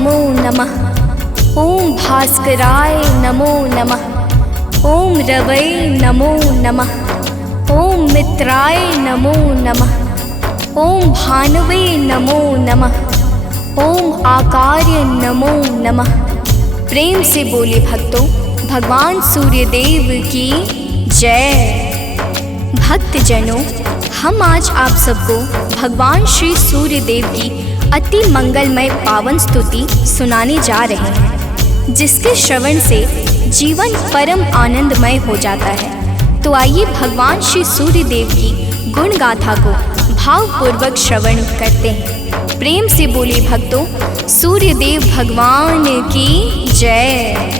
नमो नमः। ओम भास्कराय नमो नमः। ओम रवै नमो नमः। ओम मित्राय नमो नमः। ओम भानवे नमो नमः। ओम आकार्य नमो नमः। प्रेम से बोले भक्तों, भगवान सूर्यदेव की जय। भक्तजनों, हम आज आप सबको भगवान श्री सूर्यदेव की अति मंगलमय पावन स्तुति सुनाने जा रहे हैं, जिसके श्रवण से जीवन परम आनंदमय हो जाता है। तो आइए भगवान श्री सूर्यदेव की गुण गाथा को भावपूर्वक श्रवण करते हैं। प्रेम से बोले भक्तों, सूर्यदेव भगवान की जय।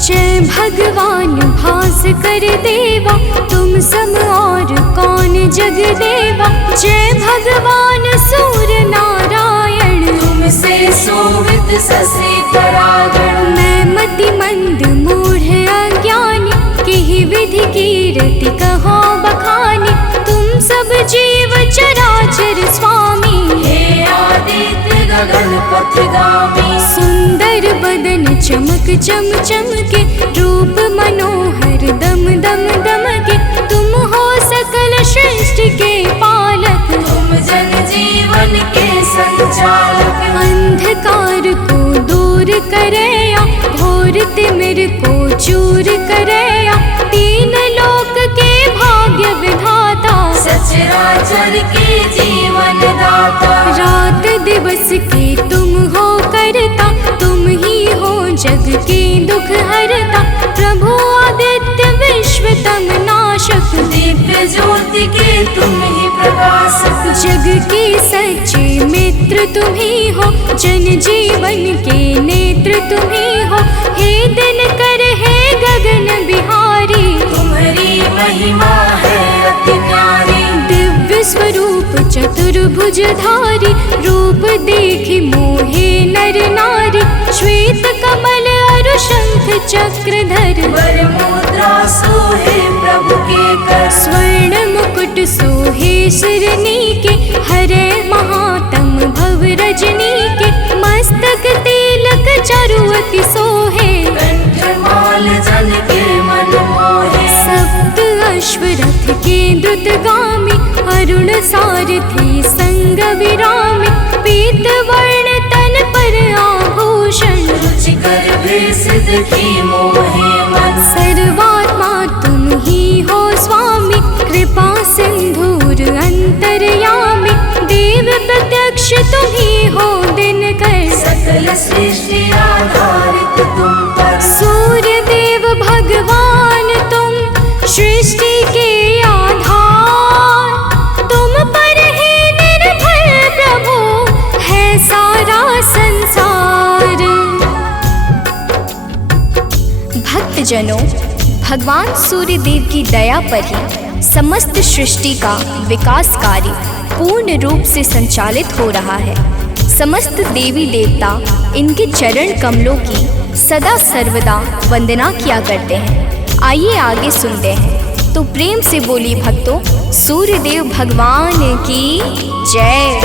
जय भगवान भास्कर देवा, तुम सम और कौन जग देवा। जय भगवान सूर्य नारायण, तुमसे शोभित शशि परागण। मैं मति मंद मूढ़ अज्ञानी, किहि विधि कीरति कहो बखानी। तुम सब जीव चराचर स्वामी, हे आदित्य गगन पथगामी। सुंदर बदन चमक चम चमके, रूप मनोहर दम दम दमके। तुम हो सकल सृष्टि के पालक, तुम जन जीवन के संचालक। अंधकार को दूर करया, घोर तिमिर को चूर करया। तीन लोक के भाग्य विधाता, सचराचर के जीवन दाता। रात दिवस के तुम हो करता, तुम ही हो जग के दुख हरता। प्रभु आदित्य विश्वतम नाशक, दिव्य ज्योति के तुम ही प्रकाशक। जग के सच्चे मित्र तुम ही हो, जन जीवन के नेत्र तुम ही हो। हे दिनकर हे गगन बिहारी, तुम्हारी महिमा है अति न्यारी। दिव्य स्वरूप चतुर्भुजधारी, रूप देखि मोहे नर नारी। श्वेत कमल अरु शंख चक्रधर, वर मुद्रा सोहे प्रभु के कर। स्वर्ण मुकुट सोहे सिरनी के, हरे महातम भव रजनी के। मस्तक तिलक चारुअति सोहे, कंठमाल जन के मन मोहे। सप्त अश्वरथ के द्रुतगामी, अरुण सारथी संग विरामी। पीत वर्ण तन पर आभूषण, रुचिकर भेष देखी मोहे मन। सर्वात्मा तुम ही हो स्वामी, कृपा सिंधुर अंतर्यामी। देव प्रत्यक्ष तुम ही हो दिनकर, सकल सृष्टि आधारित तुम पर। सूर्य देव भगवान तुम सृष्टि के आधार। तुम पर ही निर्भर प्रभु है सारा संसार। भक्तजनों, भगवान सूर्यदेव की दया पर ही समस्त सृष्टि का विकास कार्य पूर्ण रूप से संचालित हो रहा है। समस्त देवी देवता इनके चरण कमलों की सदा सर्वदा वंदना किया करते हैं। आइए आगे सुनते हैं। तो प्रेम से बोली भक्तों, सूर्यदेव भगवान की जय।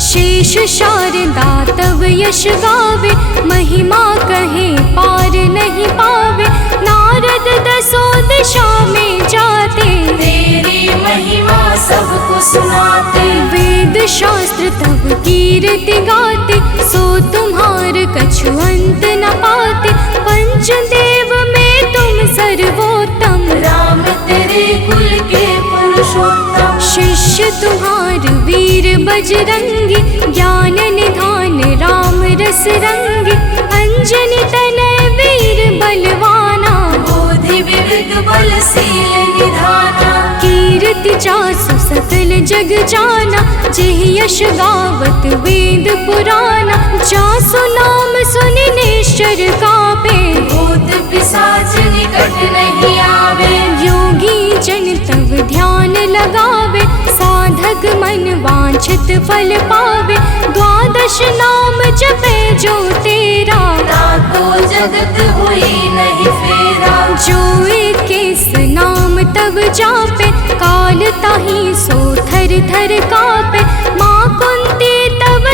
शेष शारदा तव यश गावे, महिमा कहे पार नहीं पावे। नारद दसों दिशा में जाते, तेरी महिमा सबको सुनाते। वेद शास्त्र तब कीर्ति गाते, सो तुम्हार कछु अंत न पाते। पंचदेव में तुम सर्वोत्तम, राम तेरे कुल के पुरुषोत्तम। शिष्य तुम्हार वीर बजरंगी, ज्ञान निधान राम रस रंगी। अंजनी तनय वीर बलवाना, बोधि विविध बलशील निधाना। कीर्ति जासु सकल जग जाना, जेह यश गावत वेद पुराना। जासु नाम सुनि निश्चर कापे, भूत पिशाच निकट नहीं आवे। योगी जन तव ध्यान लगावे, साधक मन वांछित फल पावे। द्वादश नाम जपे जो तेरा, ताको जगत हुई नहीं फेरा। जो एकेस नाम तब जापे, काल ताहि सो थर थर कापे। माँ कुंती तब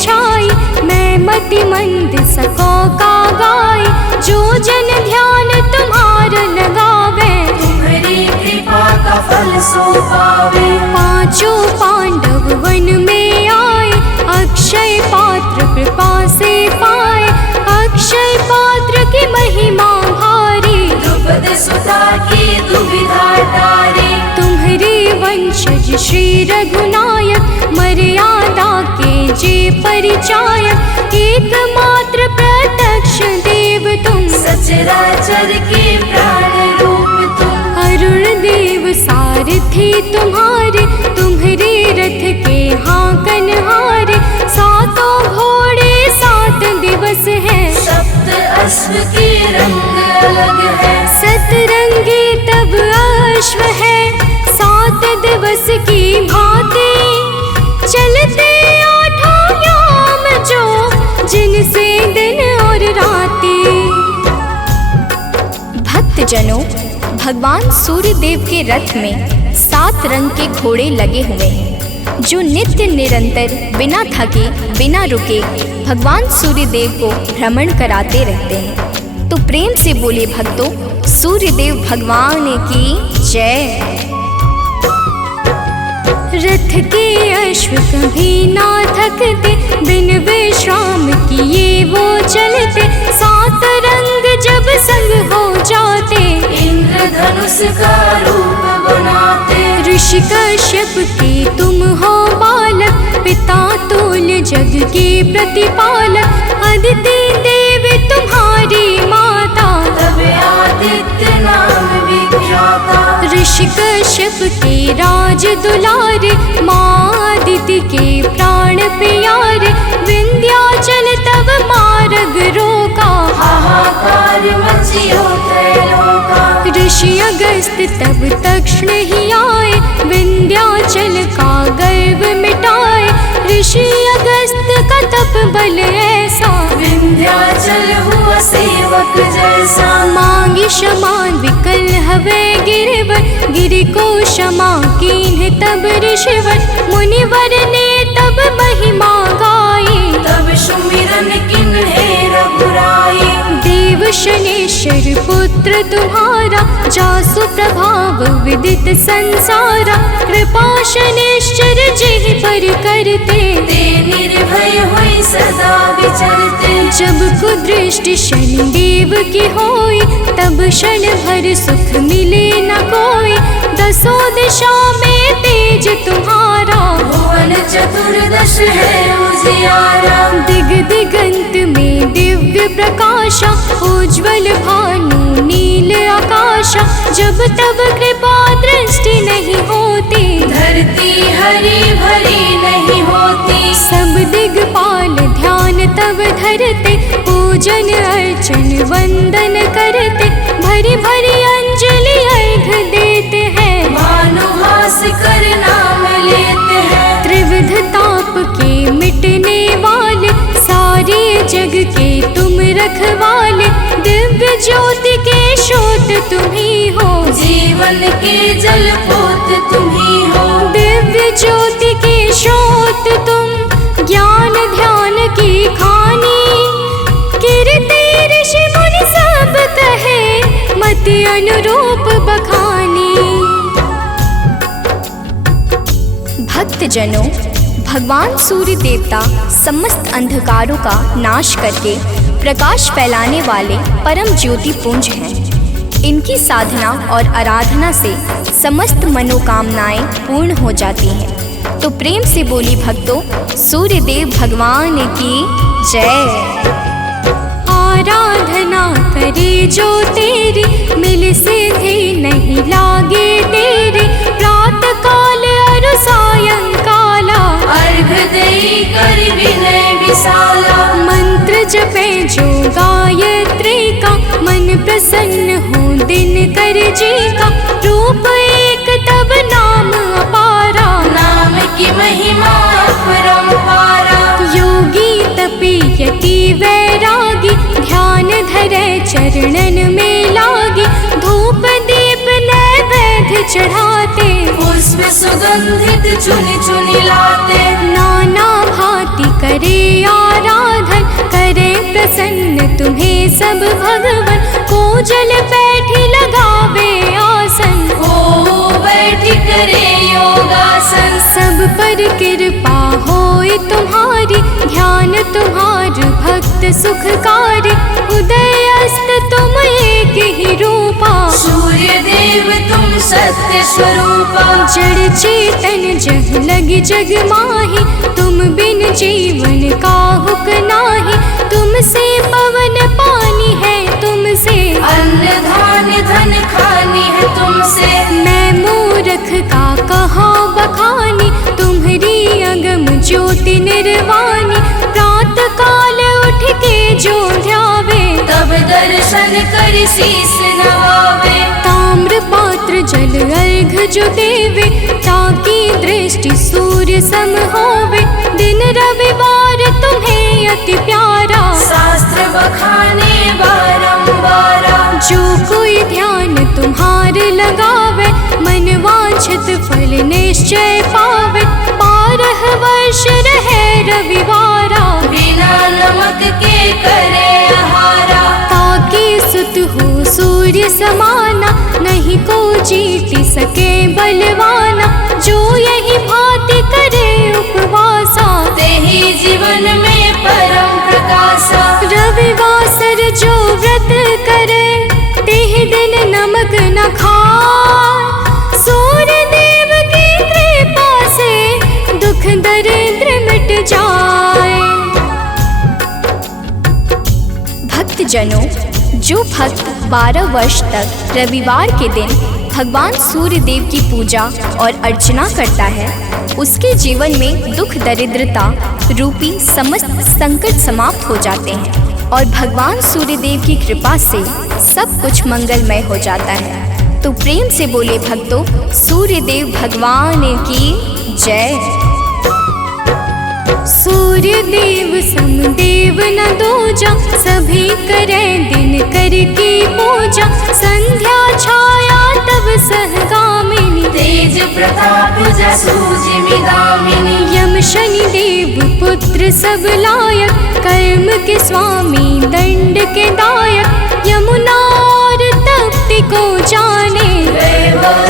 छाई, मैं मति मंद सको का गाय। जो जन ध्यान तुम्हारा लगावे, तुम्हारी कृपा का फल सो पावे। पांचों पांडव वन में आए, अक्षय पात्र कृपा से पाए। अक्षय पात्र की महिमा भारी, द्रुपद सुता की दुविधा टारी। तुम्हारे वंशज श्री रघुनायक, मर्यादा के जे परिचायक। एकमात्र प्रत्यक्ष देव तुम, सचराचर के प्राण रूप तुम। अरुण देव सारथी तुम्हारे, तुम्हारे रथ के हाकन हारे। सातों घोड़े 7 दिवस हैं, सप्त अश्व के रंग अलग है। सतरंगी तब अश्व है, 7 दिवस की भांति। चलते 8 याम जो, जिनसे दिन और राती। भक्तजनों, भगवान सूर्य देव के रथ में 7 रंग के घोड़े लगे हुए हैं, जो नित्य निरंतर बिना थके बिना रुके भगवान सूर्य देव को भ्रमण कराते रहते हैं। तो प्रेम से बोले भक्तों, सूर्य देव भगवान की जय। रथ के अश्व कभी ना थकते, बिन विश्राम किए वो चलते। 7 रंग जब संग हो जाते, इंद्रधनुष का रूप बनाते। ऋषि कश्यप के तुम हो बालक, पिता तुल्य जग के प्रतिपालक। अदिति देव तुम्हारी माता, तब आदित्य नाम विख्याता। ऋषि कश्यप के राज दुलारे, माँ अदिति के प्राण प्यारे। विंध्याचल तब मार्ग रोका, हाहाकार मचियो त्रैलोका। ऋषि अगस्त तब तक्षण ही आए, विंध्याचल का गर्व मिटाए। ऋषि अगस्त का तप बल ऐसा, विंध्याचल हुआ सेवक जैसा। मांगी क्षमा विकल हवे गिरवर, गिरि को क्षमा कीन्ह तब ऋषिवर। मुनिवर ने तब महिमा गाई, तब सुमिरन किन्हे रघुराई। देव शनेश्वर पुत्र तुम्हारा, जासु प्रभाव विदित संसारा। कृपा शनेश्वर जेहि पर करते, ते निर्भय हुई सदा विचरते। जब कुदृष्टि शनिदेव की होई, तब क्षण भर सुख मिले न कोई। 10 दिशा में तेज तुम्हारा, भुवन चतुर्दश है उजियारा। दिग दिगंत में दिव्य प्रकाशा, उज्ज्वल भानु नील आकाशा। जब तब कृपा दृष्टि नहीं होती, धरती हरी भरी नहीं होती। सब दिगपाल ध्यान तब धरते, पूजन अर्चन वंदन करते। भरी भरी अंजलि अर्घ देते हैं, भानुहास कर नाम लेते हैं। त्रिविध ताप के मिटने वाले, सारे जग के तुम रखवाले। दिव्य ज्योति के स्रोत तुम ही हो, जीवन के जल पोत तुम ही हो। दिव्य ज्योति के स्रोत तुम, ज्ञान ध्यान की खानी। कीर्ति ऋषि मुनि सब कहे, मति अनुरूप बखानी। भक्तजनों, भगवान सूर्य देवता समस्त अंधकारों का नाश करके प्रकाश फैलाने वाले परम ज्योति पुंज हैं। इनकी साधना और आराधना से समस्त मनोकामनाएं पूर्ण हो जाती हैं। तो प्रेम से बोली भक्तों, सूर्य देव भगवान की जय। आराधना करे जो तेरी, मिल सिद्धि नहीं लागे तेरी। प्रात काल अरु सायंकाला, अर्घ देई कर विनय विशाला। मंत्र जपे जो गायत्री का, मन प्रसन्न हो दिन कर जी का। रूप एक तब नाम अपारा, नाम की महिमा अपरंपारा। योगी तपी यति वैरागी, ध्यान धरे चरणन में लागी। धूप दीप नैवेद्य चढ़ाते, पुष्प सुगंधित चुनि चुनि लाते, नाना भांति करे आराधन, करे प्रसन्न तुम्हें सब भगवन। को जल बैठी लगावे आसन, को बैठी करे योगासन, सब पर कृपा होए तुम्हारी, ध्यान तुम्हार भक्त सुखकारी। उदय अस्त तुम एक ही रूपा, सूर्य देव तुम सत्य स्वरूपा। जड़ चेतन जग लगी जग माही, तुम बिन जीवन काहुक नाही। तुमसे पवन पानी है, तुमसे अन्न धान्य धन खानी है तुमसे। मैं मूर्ख का कहाँ बखानी, तुम्हारी अगम ज्योति निर्वाणी। प्रात काल उठ के जो ध्यावे, तब दर्शन कर शीस नवावे। ताम्र पात्र जल अर्घ जो देवे, ताकि दृष्टि सूर्य सम होवे। दिन रविवार तुम्हें अति प्यारा, शास्त्र बखाने बारंबारा। जो कोई ध्यान तुम्हार लगावे, मन वांछित फल निश्चय पावे। 12 वर्ष रहे रविवारा, बिना नमक के करे आहारा। ताकि सुत हो सूर्य समाना, नहीं को जीति सके बलवाना। जो यही भांति करे उपवासा, तेहि जीवन में परम प्रकाशा। रविवासर जो व्रत करे, तेह दिन नमक न खाए। सूर्य देव की कृपा से दुख दरिद्र मिट जाए। भक्त जनों, जो भक्त 12 वर्ष तक रविवार के दिन भगवान सूर्य देव की पूजा और अर्चना करता है, उसके जीवन में दुख दरिद्रता रूपी समस्त संकट समाप्त हो जाते हैं और भगवान सूर्य देव की कृपा से सब कुछ मंगलमय हो जाता है। तो प्रेम से बोले भक्तों, सूर्य देव भगवान की जय। सूर्य देव समदेव न दूजा, सभी करे दिन करके पूजा। संध्या छाया तब सहगामिनी, तेज प्रताप जसु जिमिदामिनी। यम शनि देव पुत्र सब लायक, कर्म के स्वामी दंड के दायक। यमुना और तप्ति को जाने,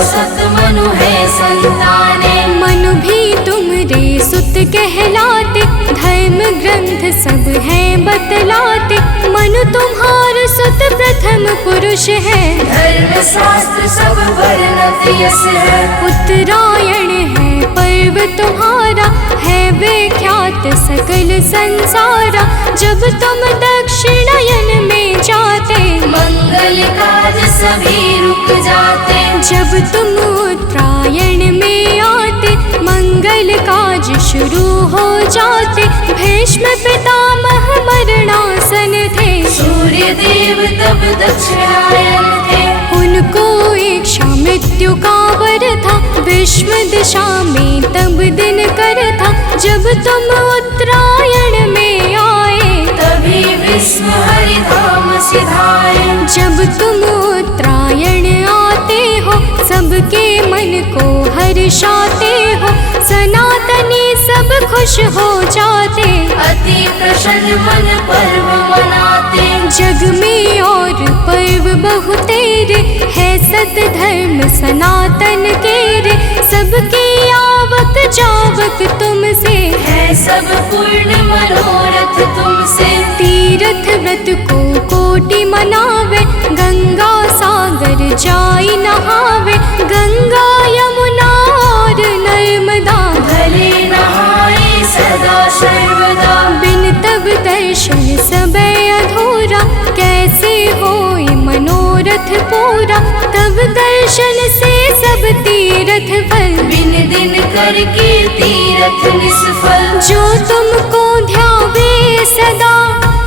सत मनु है संताने। मनु भी तुमरे सुत कहलाते, धर्म ग्रंथ सब हैं बतलाते। मनु तुम्हार सुत प्रथम पुरुष है, धर्म शास्त्र सब वर्णत यस है। उत्तरायण है पर्व तुम्हारा, है विख्यात सकल संसारा। जब तुम दक्षिणायन में जाते, मंगल काज सभी रुक जाते। जब तुम उत्तरायण में आते, मंगल काज शुरू हो जाते। भीष्म पितामह मरणासन थे, सूर्य देव तब दक्षिणायन थे। उनको इच्छा मृत्यु का वर था, विश्व दिशा में तब दिन कर था। जब तुम उत्तरायण में आए, तभी विश्व हरिधाम सिधाए। जब तुम उत्तरायण आते हो, सबके मन को हर्षाते हो। सनातनी सब खुश हो जाते, अति प्रसन्न मन पर्व मनाते। जग में और पर्व बहु तेरे, है सत धर्म सनातन के रे। सबकी आवक जावक तुमसे, है सब पूर्ण मनोरथ तुमसे। तीर्थ व्रत को कोटि मनावे, गंगा सागर जाई नहावे। गंगा यमुना और नर्मदा, भले नहाए सदा सर्वदा। बिन तब दर्शन सबे अधूरा, कैसे होए मनोरथ पूरा। तब दर्शन से सब तीर्थ फल, बिन दिन करके तीरथ निष्फल। जो तुमको ध्यावे सदा,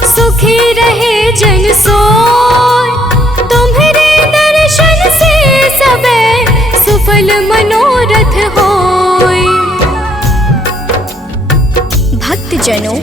सुखी रहे जन सोय। तुम्हारे दर्शन से सबे सुफल मनोरथ होय। भक्त जनों,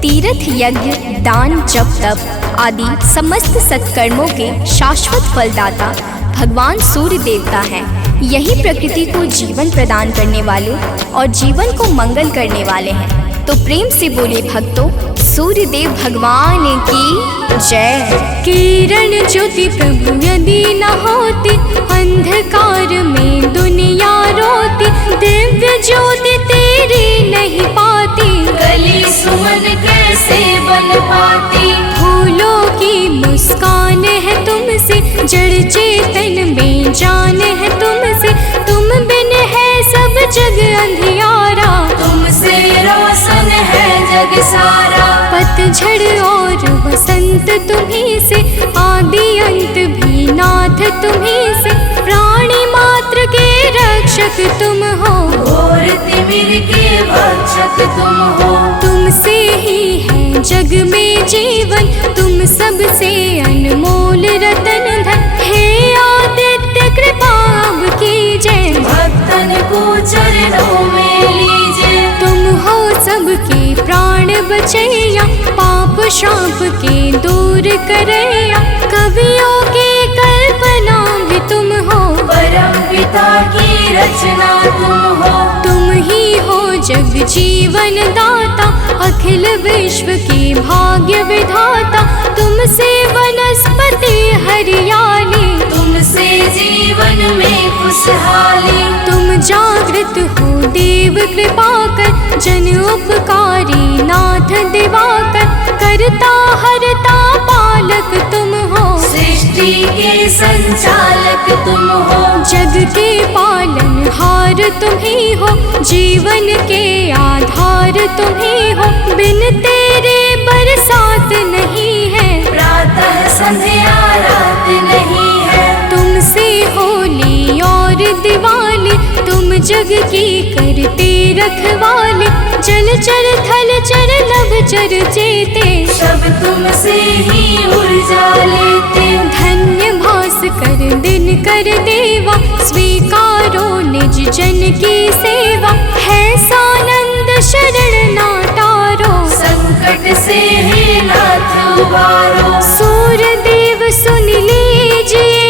तीर्थ यज्ञ दान जप तप आदि समस्त सत्कर्मों के शाश्वत फलदाता भगवान सूर्य देवता हैं। यही प्रकृति को जीवन प्रदान करने वाले और जीवन को मंगल करने वाले हैं। तो प्रेम से बोले भक्तों, सूर्य देव भगवान की जय। किरण ज्योति प्रभु यदि न होती, अंधकार में दुनिया रोती। दिव्य ज्योति तेरी नहीं पाती, गली सुमन कैसे बन पाती। फूलों की मुस्कान है तुमसे, जड़ चेतन में जान है तुमसे। तुम बिन है सब जग अंधियारा, तुमसे रोशन है जग सारा। पतझड़ और बसंत तुम्हीं से, आदि अंत भी नाथ तुम्हीं से। प्राणी मात्र के रक्षक तुम हो, घोर तिमिर के भक्षक तुम हो। तुमसे ही है जग में जीवन, तुम सबसे अनमोल रतन धन। हे आदित्य कृपा अब कीजिए, भक्तन को चरणों में लीजिए। तुम हो सबके प्राण बचैया, पाप शाप के दूर करैया। कवियों की कल्पना भी तुम हो, परम पिता की रचना तुम हो। तुम ही हो जग जीवन दाता, अखिल विश्व की भाग्य विधाता। तुमसे वनस्पति हरियाली, तुमसे जीवन में खुशहाली। तुम जागृत हो देव कृपा कर, जन उपकारी नाथ दिवाकर। करता हरता पालक तुम हो, सृष्टि के संचालक तुम हो। जग के पालन हार तुम ही हो, जीवन के आधार तुम ही हो। बिन तेरे बरसात नहीं है, प्रातः संध्या रात नहीं है। तुमसे होली और दिवाली, तुम जग की करते रखवाले। जल चर थल चर नभ चर जेते, सब तुमसे ही ऊर्जा लेते। धन्य भास्कर दिन कर देवा, स्वीकारो निज जन की सेवा। है सानंद शरण ना टारो, संकट से हे नाथ उबारो। सूर्य देव सुन लीजिए,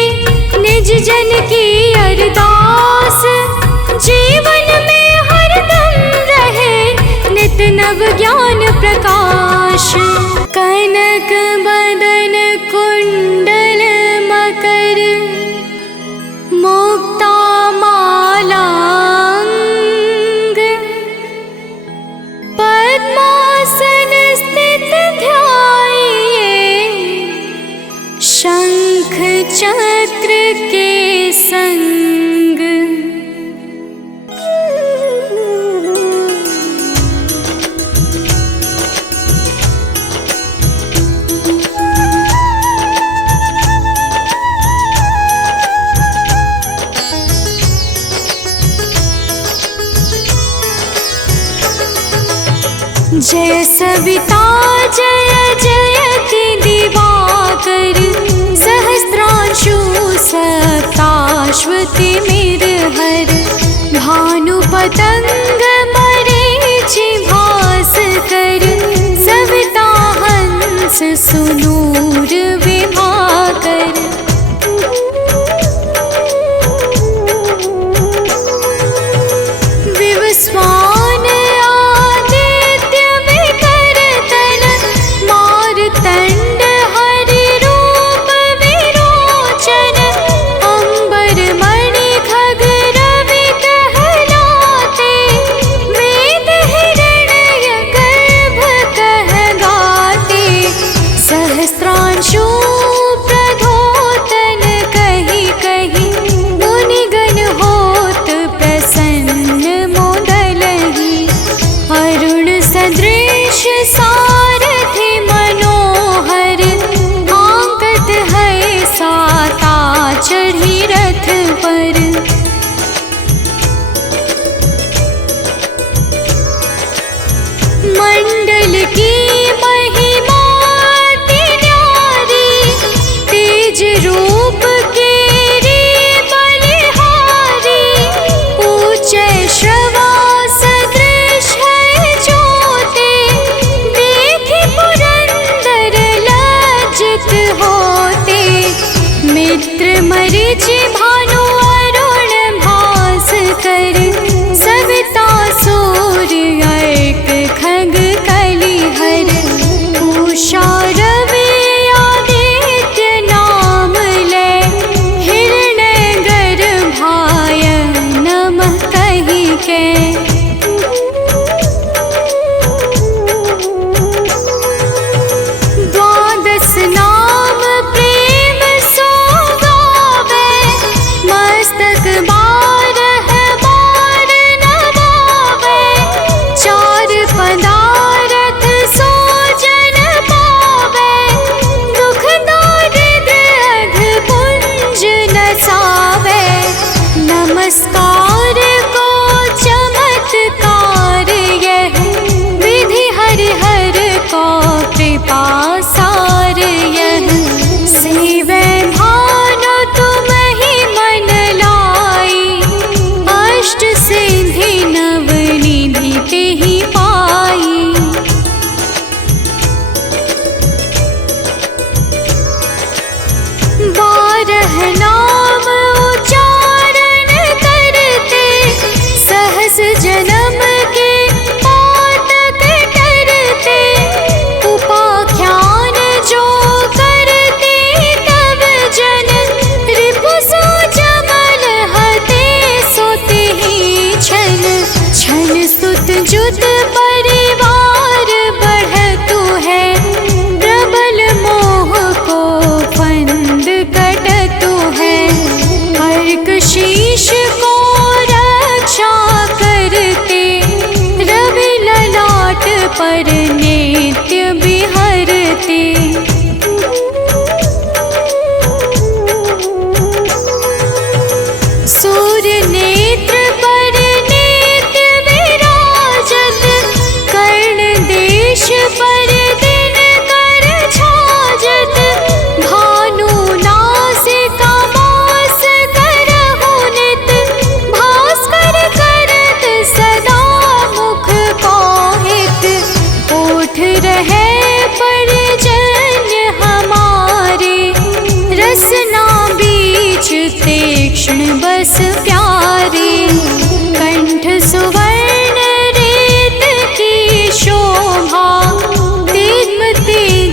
निज जन की अरदास। जीवन में हरदम रहे नित नव ज्ञान प्रकाश। कनक बदन कुंडल मकर, मुक्ता मालांग। पद्मासन स्थित ध्याये, शंख चक्र के संग। जय सविता जय जयति दिवाकर, सहस्रांशु सप्ताश्वति मिरहर। भानु पतंग मरीचि भास्कर, सविता हंस सुनूर विभाकर। विवस्वान आदित्य विकर तन, मारतंड हरि रूप विरोचन। अंबर मणि खग रवि कहलाते, वेद हिरण्य गर्भ कह गाते। सहस्रांशु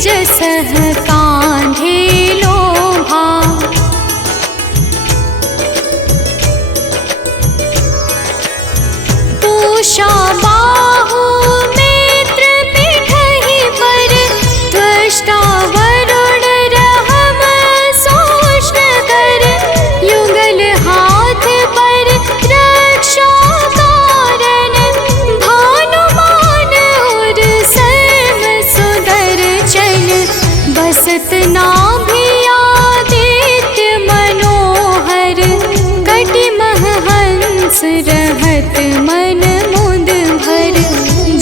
जसह कांधे लोभा। पूषा बाहु मित्र पिठहि पर, त्वष्टा वरुण रहम सोष्ण कर। युगल हाथ पर रक्षा कारण, भानुमान और सर्व सुदर्शन। बसत नाभि आदित्य मनोहर, कटिमह हंस रहत मन मुद भर।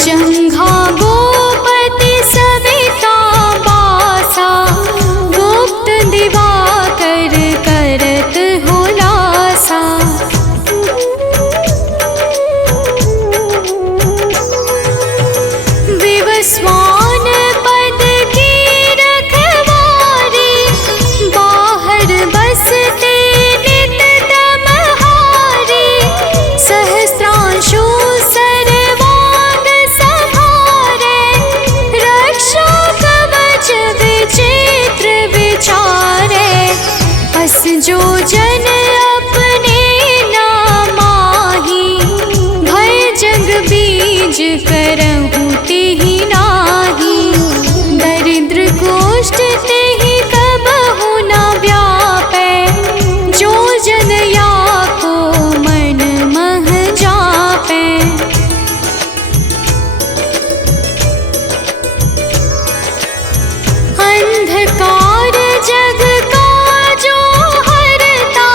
जंघा गोपति सविता बासा, गुप्त दिवाकर करत हुलासा। विवस्वान पद की रखवारी, बाहर बसते नित तमहारी। सहस्त्रांशु सर्वांग संहारे, रक्षा कवच विचित्र विचारे। अस जो जन अपने नामाही, भय जग बीज करहु तेहि नाही। दरिद्र कोष्ठ तेहि कबहु न व्यापै, जो जन या को मन मह जापै। अंधकार जग का जो हरता,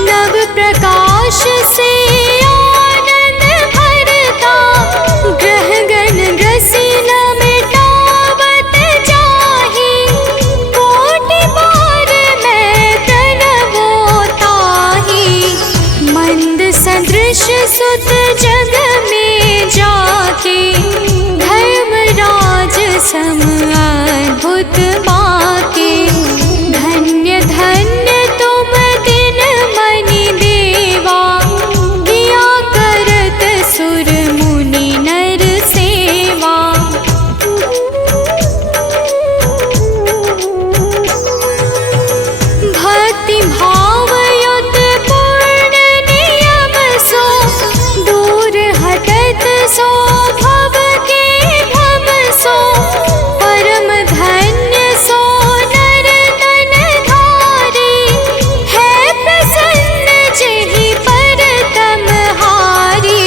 नव प्रकाश से आनंद भरता। ग्रह गण ग्रसी न मिटावत जाहि, कोटि बार मैं प्रणवो ताहि। मंद सदृश सुत जग में जाके, धर्मराज सम अद्भुत बाके। धन्य धन्य तुम दिन मनि देवा, किया करत सुर मुनि नर सेवा। भक्ति भाव युत पूर्ण नियम सो, दूर हटत सो भव के भव सो। परम धन्य सो नर तन धारी, है प्रसन्न जेहि पर तमहारी।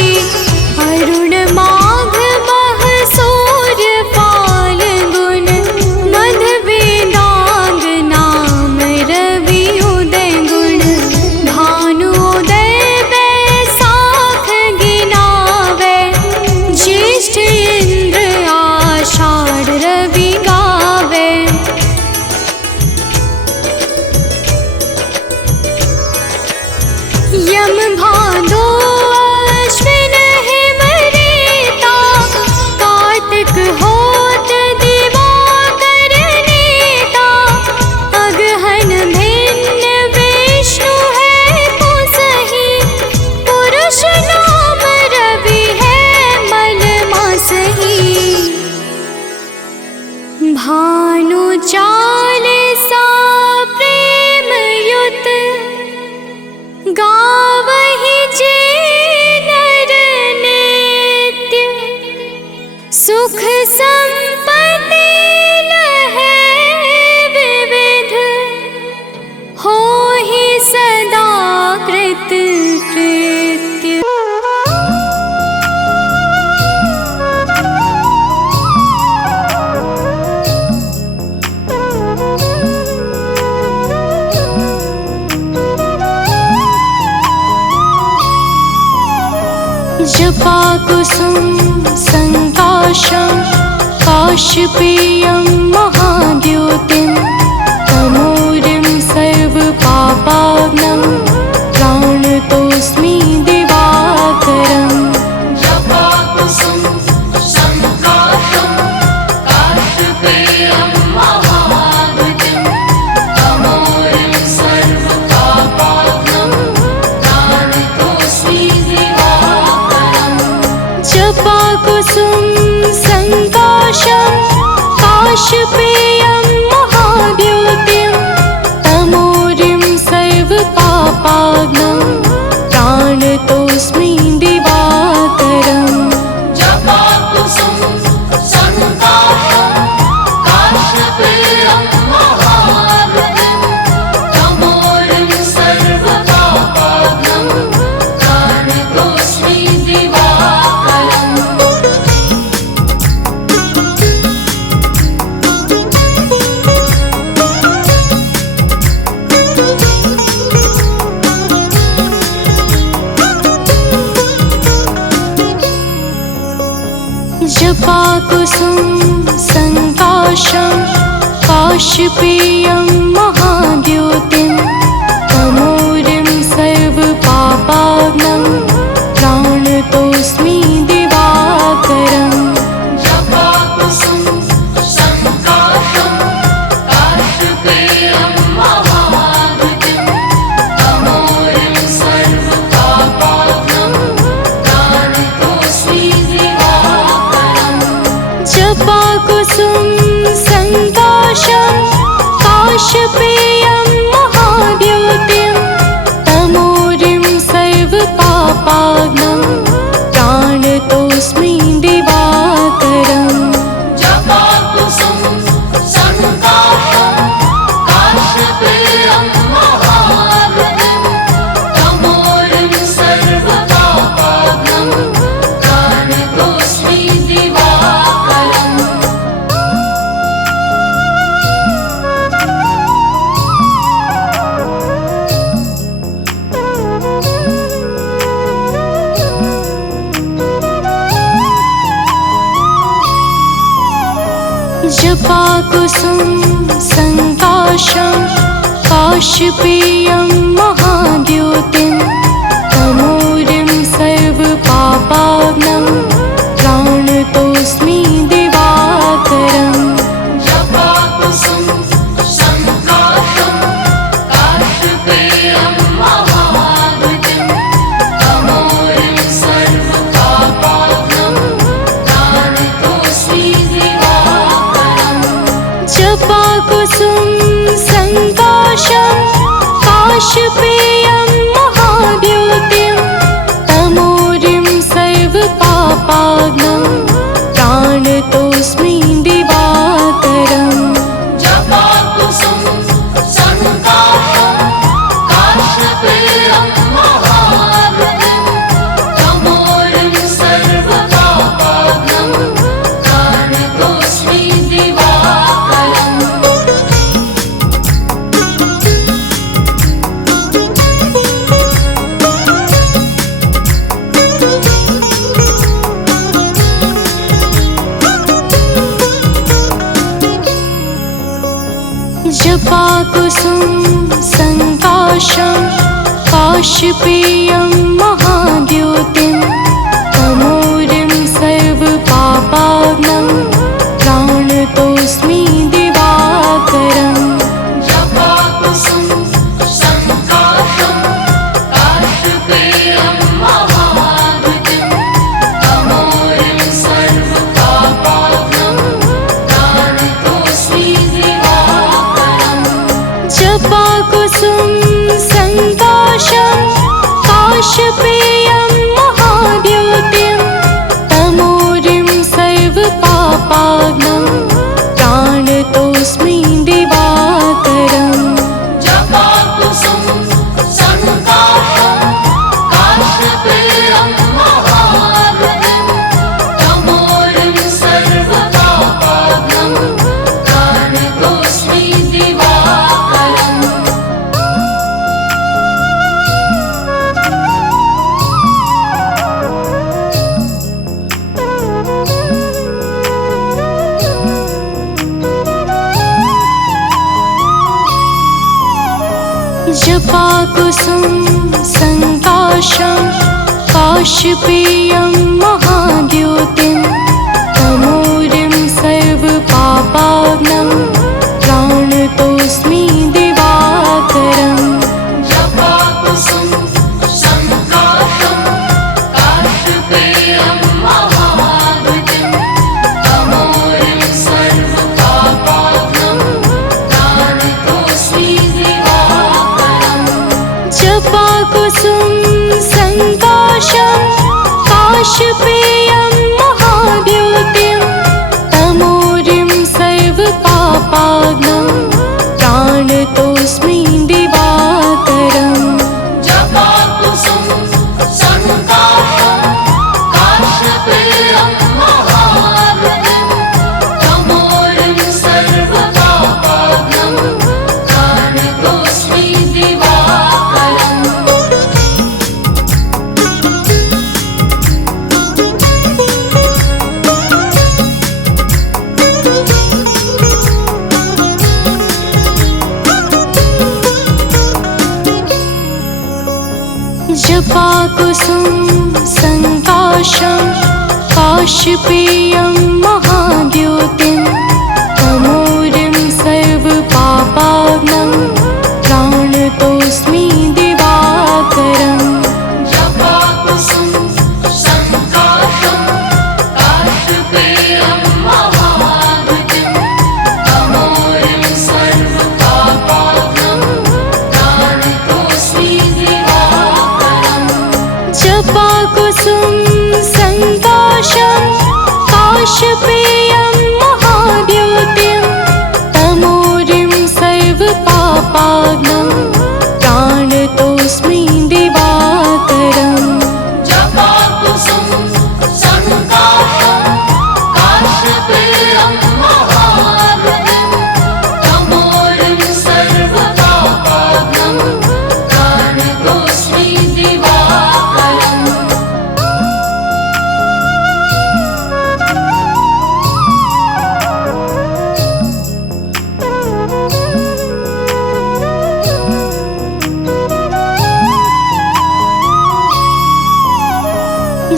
अरुण माघ मह सूर्य फाल्गुन, मध वेदांग नाम रवि उदय गुण। भानु उदय बैसाख गिनावै, ज्येष्ठ इंद्र आषाढ़ रवि गावै। यम भादो अश्विन हिम रेता, कार्तिक होत दिवाकर नेता। अगहन भिन्न विष्णु है पुसहि, पुरुष नाम रवि है मल मासहि। भानु चालीसा प्रेम युत, गावहि जे नर नित्य। सुख संपत्ति लहै विविध, होहि सदा कृत कृत्य। जपा कुसुम संकाशं, काशपेयं महाद्योतिं। तमोरिं सर्वपापाग्नं, प्राणतोऽस्मि दिवाकरम्। जपाकुसुम संकाशं, काशपेयं महाद्युतिं। तमोरिं सर्वपापाग्नं, प्राणतोऽस्मि दिवाकरम्। जपा कुसुम संकाशं, काशपेयं महाद्योतिं तमोरिं सर्वपापाग्नं प्राणतोऽस्मि दिवाकरम् जपाकुसुम संकाशं काशपेयं महाद्योतिं तमोरिं सर्वपापाग्नं प्राणतोऽस्मि दिवाकरम् जपाकुसुम संकाशं काशपेयं महाद्योतिं तमोरिं सर्वपापाग्नं प्राणतोऽस्मि दिवाकरम् जपाकुसुम संकाशं काशपेयं महाद्योतिं तमोरिं सर्वपापाग्नं प्राणतोऽस्मि दिवाकरम् जपाकुसुम संकाशं काशपेयं महाद्योतिं तमोरिं सर्वपापाग्नं प्राणतोऽस्मि दिवाकरम् जपाकुसुम संकाशं काशपेयं महाद्योतिं तमोरिं सर्वपापाग्नं प्राणतोऽस्मि दिवाकरम् जपाकुसुम संकाशं काशपेयं महाद्योतिं तमोरिं सर्वपापाग्नं प्राणतोऽस्मि दिवाकरम् जपाकुसुम संकाशं काशपेयं महाद्योतिं तमोरिं सर्वपापाग्नं प्राणतोऽस्मि दिवाकरम् जपाकुसुम संकाशं काशपेयं महाद्योतिं तमोरिं सर्वपापाग्नं प्राणतोऽस्मि दिवाकरम् जपाकुसुम संकाशं काशपेयं महाद्योतिं तमोरिं सर्वपापाग्नं प्राणतोऽस्मि दिवाकरम् जपाकुसुम संकाशं काशपेयं महाद्योतिं तमोरिं सर्वपापाग्नं प्राणतोऽस्मि दिवाकरम् जपाकुसुम संकाशं काशपेयं महाद्योतिं तमोरिं सर्वपापाग्नं प्राणतोऽस्मि दिवाकरम् जपाकुसुम संकाशं काशपेयं महाद्योतिं तमोरिं सर्वपापाग्नं प्राणतोऽस्मि दिवाकरम् जपाकुसुम संकाशं काशपेयं महाद्योतिं तमोरिं सर्वपापाग्नं प्राणतोऽस्मि दिवाकरम् जपाकुसुम संकाशं काशपेयं महाद्योतिं तमोरिं सर्वपापाग्नं प्राणतोऽस्मि दिवाकरम् जपाकुसुम संकाशं काशपेयं महाद्योतिं तमोरिं सर्वपापाग्नं प्राणतोऽस्मि दिवाकरम् जपाकुसुम संकाशं काशपेयं महाद्योतिं तमोरिं सर्वपापाग्नं प्राणतोऽस्मि दिवाकरम् जपाकुसुम संकाशं काशपेयं महाद्योतिं तमोरिं सर्वपापाग्नं प्राणतोऽस्मि दिवाकरम् जपाकुसुम संकाशं काशपेयं महाद्योतिं तमोरिं सर्वपापाग्नं काशपेयं महाद्युतिं तमोरिं सर्वपापाग्नं प्राणतोऽस्मि दिवाकरम् जपाकुसुम संकाशं काशपेयं महाद्युतिं तमोरिं सर्वपापाग्नं प्राणतोऽस्मि दिवाकरम् जपाकुसुम संकाशं काशपेयं महाद्युतिं तमोरिं सर्वपापाग्नं प्राणतोऽस्मि दिवाकरम् जपाकुसुम संकाशं काशपेयं महाद्युतिं तमोरिं सर्वपापाग्नं प्राणतोऽस्मि दिवाकरम् जपाकुसुम संकाशं काशपेयं महाद्युतिं तमोरिं सर्वपापाग्नं प्राणतोऽस्मि दिवाकरम् जपाकुसुम संकाशं काशपेयं महाद्युतिं तमोरिं सर्वपापाग्नं प्राणतोऽस्मि दिवाकरम्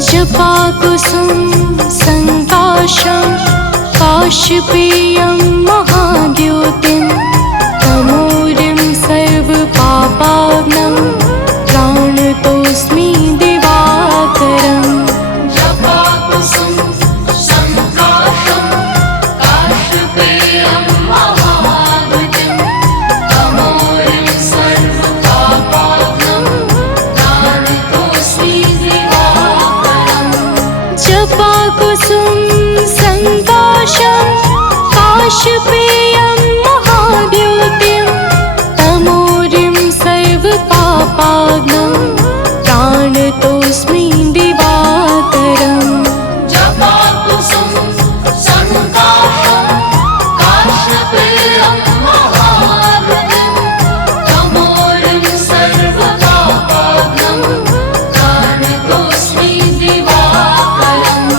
जपाकुसुम संकाशं काशपेयं महाद्युतिं तमोरिं सर्वपापाग्नं प्राणतोऽस्मि दिवाकरम् जपाकुसुम संकाशं काशपेयं महाद्युतिं तमोरिं सर्वपापाग्नं प्राणतोऽस्मि दिवाकरम् जपाकुसुम संकाशं काशपेयं महाद्युतिं तमोरिं सर्वपापाग्नं प्राणतोऽस्मि दिवाकरम् जपाकुसुम संकाशं काशपेयं महाद्युतिं तमोरिं सर्वपापाग्नं प्राणतोऽस्मि दिवाकरम्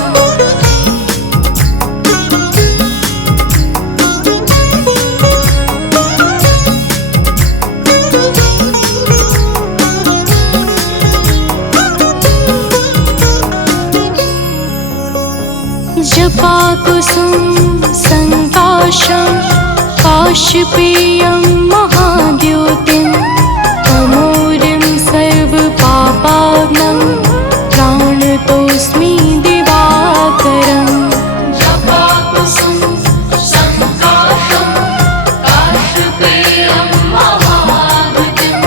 जपाकुसुम संकाशं काशपेयं महाद्युतिं तमोरिं सर्वपापाग्नं प्राणतोऽस्मि दिवाकरम् जपाकुसुम संकाशं काशपेयं महाद्युतिं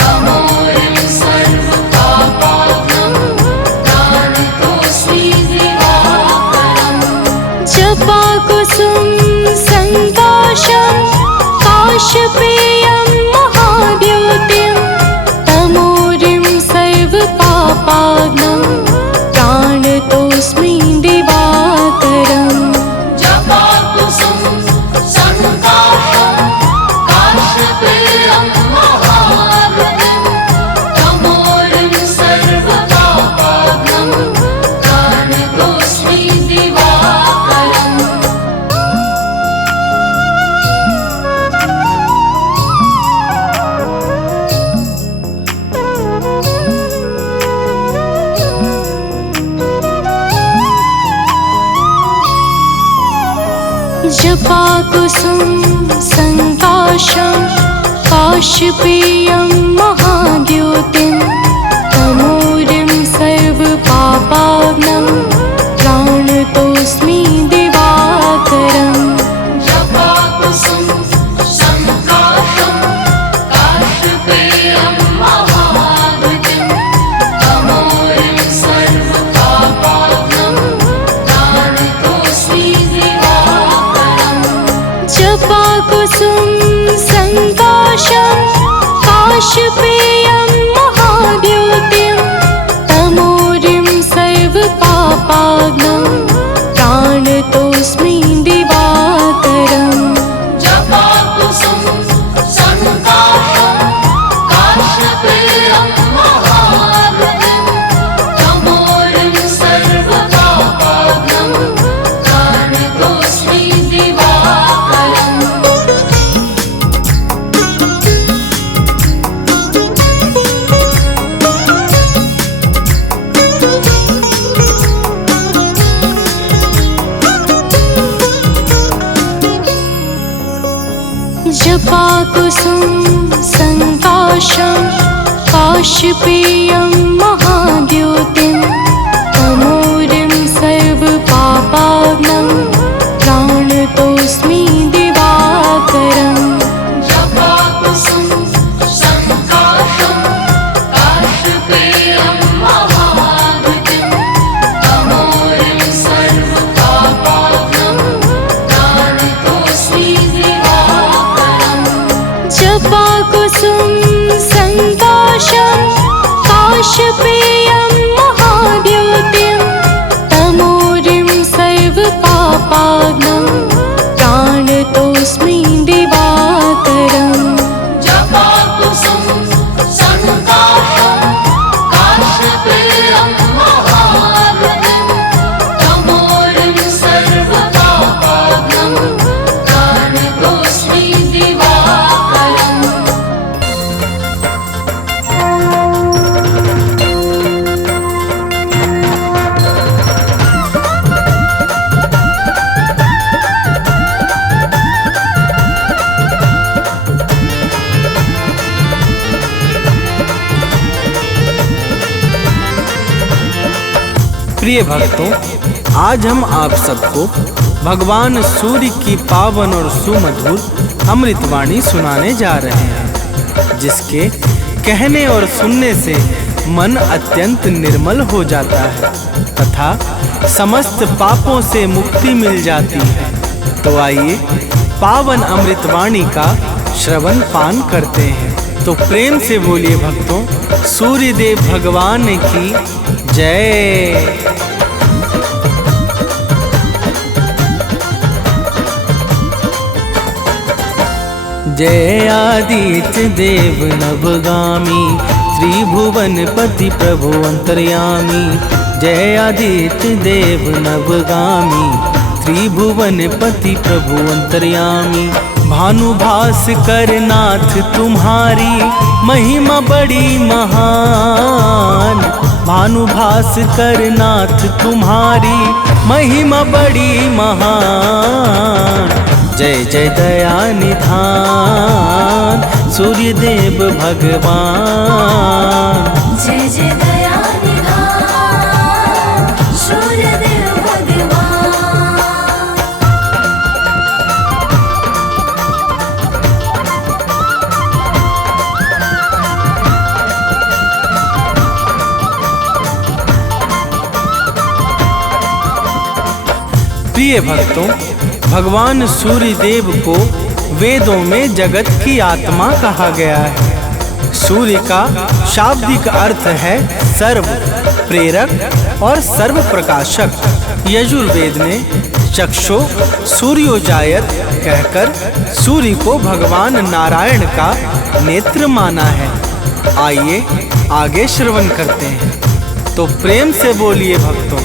तमोरिं सर्वपापाग्नं प्राणतोऽस्मि दिवाकरम् जपाकुसुम संकाशं काशपेयं महाद्युतिं तमोरिं सर्वपापाग्नं प्राणतोऽस्मि दिवाकरम् जपाकुसुम संकाशं काशपेयं महाद्युतिं तमोरिं सर्वपापाग्नं प्राणतोऽस्मि दिवाकरम् जपाकुसुम संकाशं काशपेयं महाद्युतिं तमोरिं सर्वपापाग्नं प्राणतोऽस्मि दिवाकरम् जपाकुसुम संकाशं काशपेयं महाद्युतिं तमोरिं सर्वपापाग्नं जपाकुसुम संकाशं काशपेयं महाद्युतिं तमोरिं सर्वपापाग्नं प्राणतोऽस्मि दिवाकरम् जपाकुसुम संकाशं काशपेयं महाद्युतिं तमोरिं सर्वपापाग्नं प्राणतोऽस्मि दिवाकरम्। जपाकुसुम संकाशं काशपेयं महाद्युतिं तमोरिं सर्वपापाग्नं प्राणतोऽस्मि दिवाकरम् जपाकुसुम संकाशं काशपेयं महाद्युतिं तमोरिं सर्वपापाग्नं प्राणतोऽस्मि दिवाकरम्। जपाकुसुम संकाशं काशपेयं महाद्युतिं तमोरिं सर्वपापाग्नं प्राणतोऽस्मि दिवाकरम् जपाकुसुम संकाशं काशपेयं महाद्युतिं तमोरिं सर्वपापाग्नं प्राणतोऽस्मि दिवाकरम्। प्रिय भक्तों, आज हम आप सबको भगवान सूर्य की पावन और सुमधुर अमृतवाणी सुनाने जा रहे हैं, जिसके कहने और सुनने से मन अत्यंत निर्मल हो जाता है तथा समस्त पापों से मुक्ति मिल जाती है। तो आइए पावन अमृतवाणी का श्रवण पान करते हैं। तो प्रेम से बोलिए भक्तों, सूर्यदेव भगवान की जय। जय आदित्य देव नवगामी त्रिभुवनपति प्रभु अंतर्यामी। जय आदित्य देव नवगामी त्रिभुवनपति प्रभु अंतर्यामी। भानुभास्कर नाथ तुम्हारी महिमा बड़ी महान। भानुभास्कर नाथ तुम्हारी महिमा बड़ी महान। जय जय दया निधान सूर्यदेव भगवान। जय जय दया निधान सूर्यदेव भगवान। प्रिय भक्तों, भगवान सूर्यदेव को वेदों में जगत की आत्मा कहा गया है। सूर्य का शाब्दिक अर्थ है सर्व प्रेरक और सर्व प्रकाशक। यजुर्वेद में चक्षु सूर्योजायत कहकर सूर्य को भगवान नारायण का नेत्र माना है। आइए आगे श्रवण करते हैं। तो प्रेम से बोलिए भक्तों,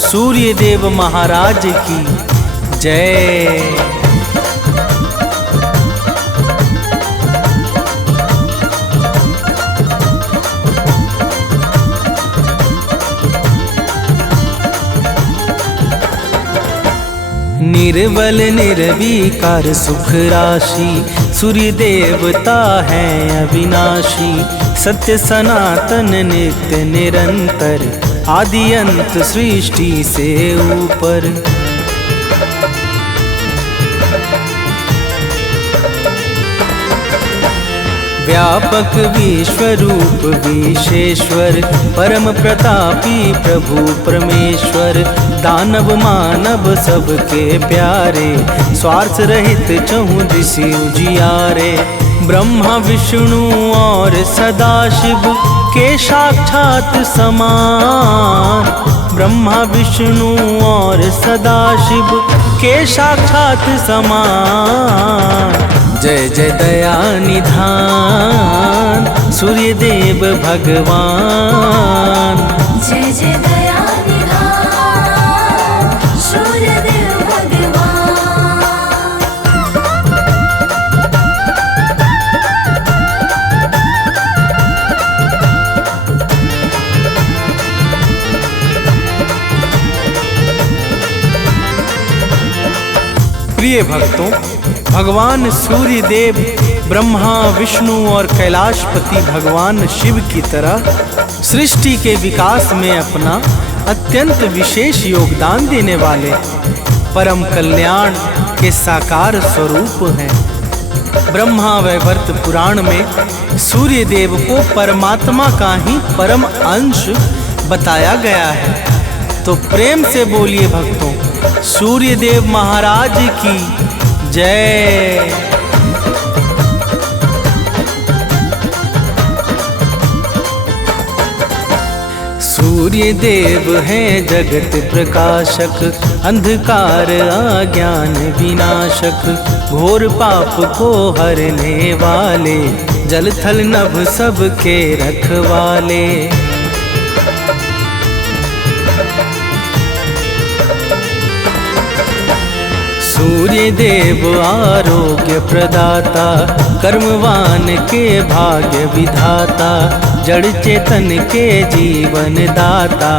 सूर्यदेव महाराज की जय। निर्बल निर्विकार सुख राशि सूर्य देवता है अविनाशी। सत्य सनातन नित्य निरंतर आदि अंत सृष्टि से ऊपर। व्यापक विश्वरूप विशेश्वर परम प्रतापी प्रभु परमेश्वर। दानव मानव सबके प्यारे, स्वार्थ रहित चहुँ दिशि उजियारे। ब्रह्मा विष्णु और सदाशिव के साक्षात समान, ब्रह्मा विष्णु और सदाशिव के साक्षात समान। जय जय दया निधान सूर्य देव भगवान। जय जय दया निधान सूर्य देव भगवान। प्रिय भक्तों, भगवान सूर्य देव ब्रह्मा विष्णु और कैलाशपति भगवान शिव की तरह सृष्टि के विकास में अपना अत्यंत विशेष योगदान देने वाले परम कल्याण के साकार स्वरूप हैं। ब्रह्मा वैवर्त पुराण में सूर्य देव को परमात्मा का ही परम अंश बताया गया है। तो प्रेम से बोलिए भक्तों, सूर्य देव महाराज की जय। सूर्य देव हैं जगत प्रकाशक, अंधकार अज्ञान विनाशक, घोर पाप को हरने वाले, जल थल नभ सबके रखवाले। सूर्य देव आरोग्य प्रदाता, कर्मवान के भाग्य विधाता, जड़ चेतन के जीवन दाता,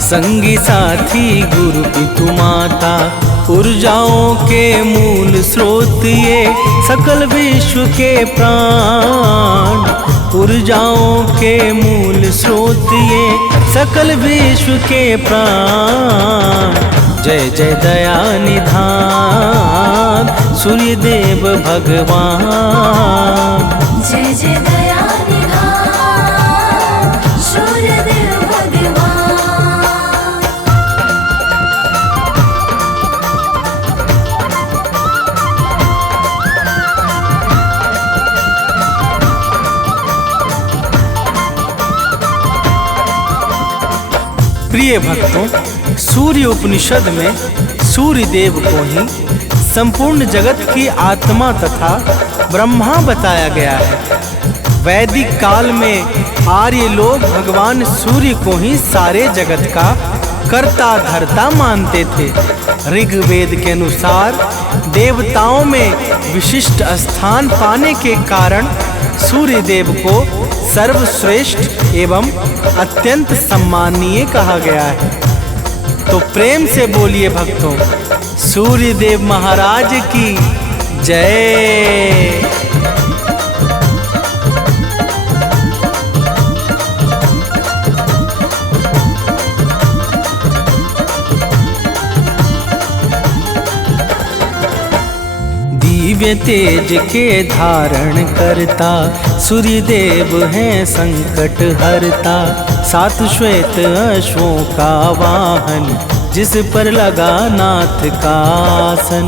संगी साथी गुरु पितु माता, ऊर्जाओं के मूल स्रोत ये सकल विश्व के प्राण, ऊर्जाओं के मूल स्रोत ये सकल विश्व के प्राण। जय जय दया निधान सूर्य देव भगवान। जय जय दया निधान सूर्य देव भगवान। प्रिय भक्तों, सूर्य उपनिषद में सूर्य देव को ही संपूर्ण जगत की आत्मा तथा ब्रह्मा बताया गया है। वैदिक काल में आर्य लोग भगवान सूर्य को ही सारे जगत का कर्ता धर्ता मानते थे। ऋग्वेद के अनुसार देवताओं में विशिष्ट स्थान पाने के कारण सूर्य देव को सर्वश्रेष्ठ एवं अत्यंत सम्माननीय कहा गया है। तो प्रेम से बोलिए भक्तों, सूर्य देव महाराज की जय। दिव्य तेज के धारण करता, सूर्य देव हैं संकट हरता, सात श्वेत अश्वों का वाहन, जिस पर लगा नाथ का आसन।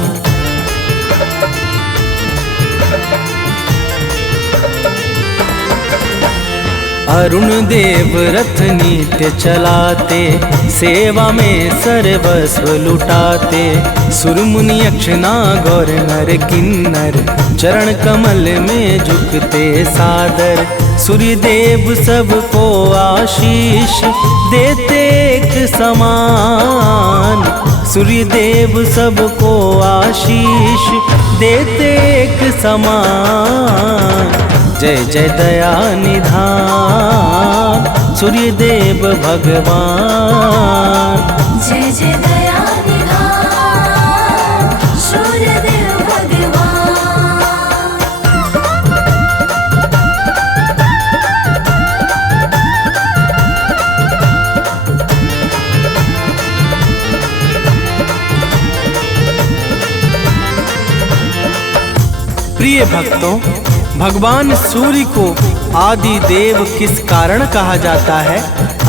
अरुण देव रथ नित्य चलाते, सेवा में सर्वस्व लुटाते, सुर मुनि यक्ष नाग नर किन्नर, चरण कमल में झुकते सादर। सूर्य देव सबको आशीष देते एक समान, सूर्य देव सबको आशीष देते एक समान। जय जय दया निधान सूर्य देव भगवान। जय जय दया निधान सूर्य देव भगवान। प्रिय भक्तों, भगवान सूर्य को आदि देव किस कारण कहा जाता है,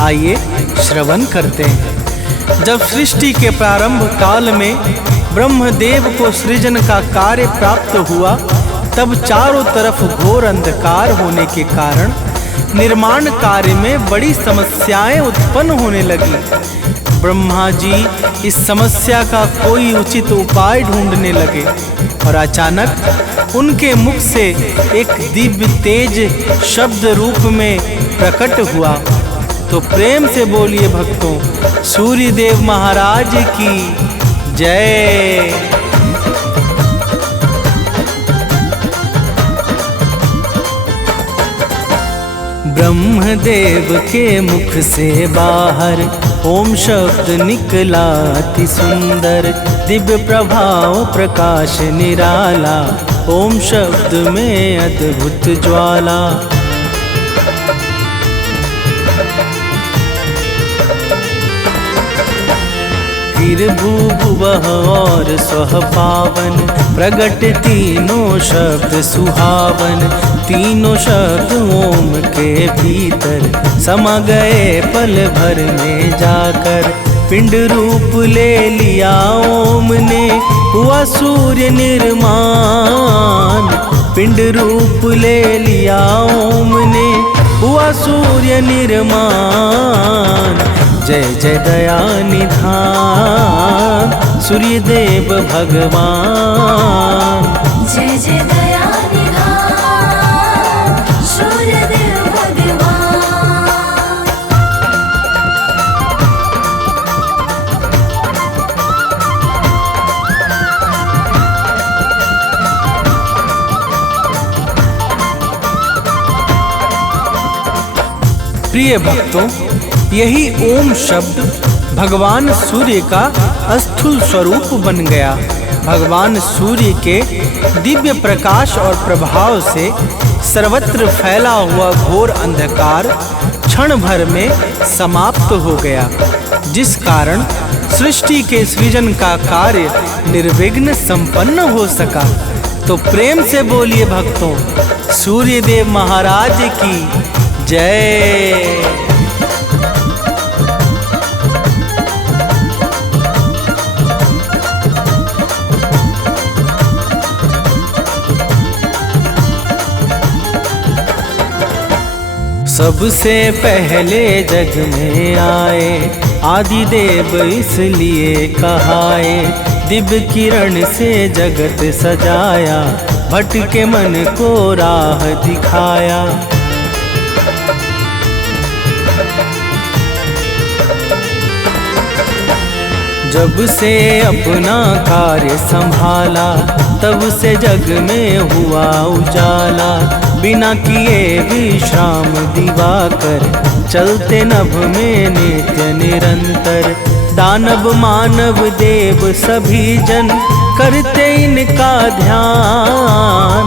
आइए श्रवण करते हैं। जब सृष्टि के प्रारंभ काल में ब्रह्मदेव को सृजन का कार्य प्राप्त हुआ, तब चारों तरफ घोर अंधकार होने के कारण निर्माण कार्य में बड़ी समस्याएं उत्पन्न होने लगी। ब्रह्मा जी इस समस्या का कोई उचित उपाय ढूंढने लगे और अचानक उनके मुख से एक दिव्य तेज शब्द रूप में प्रकट हुआ। तो प्रेम से बोलिए भक्तों, सूर्यदेव महाराज की जय। ब्रह्मदेव के मुख से बाहर ओम शब्द निकला अति सुंदर, दिव्य प्रभाव प्रकाश निराला, ओम शब्द में अद्भुत ज्वाला। भूभुवः और स्वः पावन, प्रगट तीनों शब्द सुहावन, तीनों शब्द ओम के भीतर समा गए पल भर में जाकर। पिंड रूप ले लिया ओम ने, हुआ सूर्य निर्माण। पिंड रूप ले लिया ओम ने, हुआ सूर्य निर्माण। जय जय दया निधान सूर्यदेव भगवान। जय जय दया निधान सूर्यदेव भगवान। प्रिय भक्तों, यही ओम शब्द भगवान सूर्य का स्थूल स्वरूप बन गया। भगवान सूर्य के दिव्य प्रकाश और प्रभाव से सर्वत्र फैला हुआ घोर अंधकार क्षण भर में समाप्त हो गया, जिस कारण सृष्टि के सृजन का कार्य निर्विघ्न संपन्न हो सका। तो प्रेम से बोलिए भक्तों, सूर्यदेव महाराज की जय। सबसे पहले जग में आए आदिदेव इसलिए कहाए, दिव्य किरण से जगत सजाया, भटके मन को राह दिखाया। जब से अपना कार्य संभाला, तब से जग में हुआ उजाला। बिना किए विश्राम दिवाकर, चलते नभ में नित्य निरंतर। दानव मानव देव सभी जन, करते इनका ध्यान।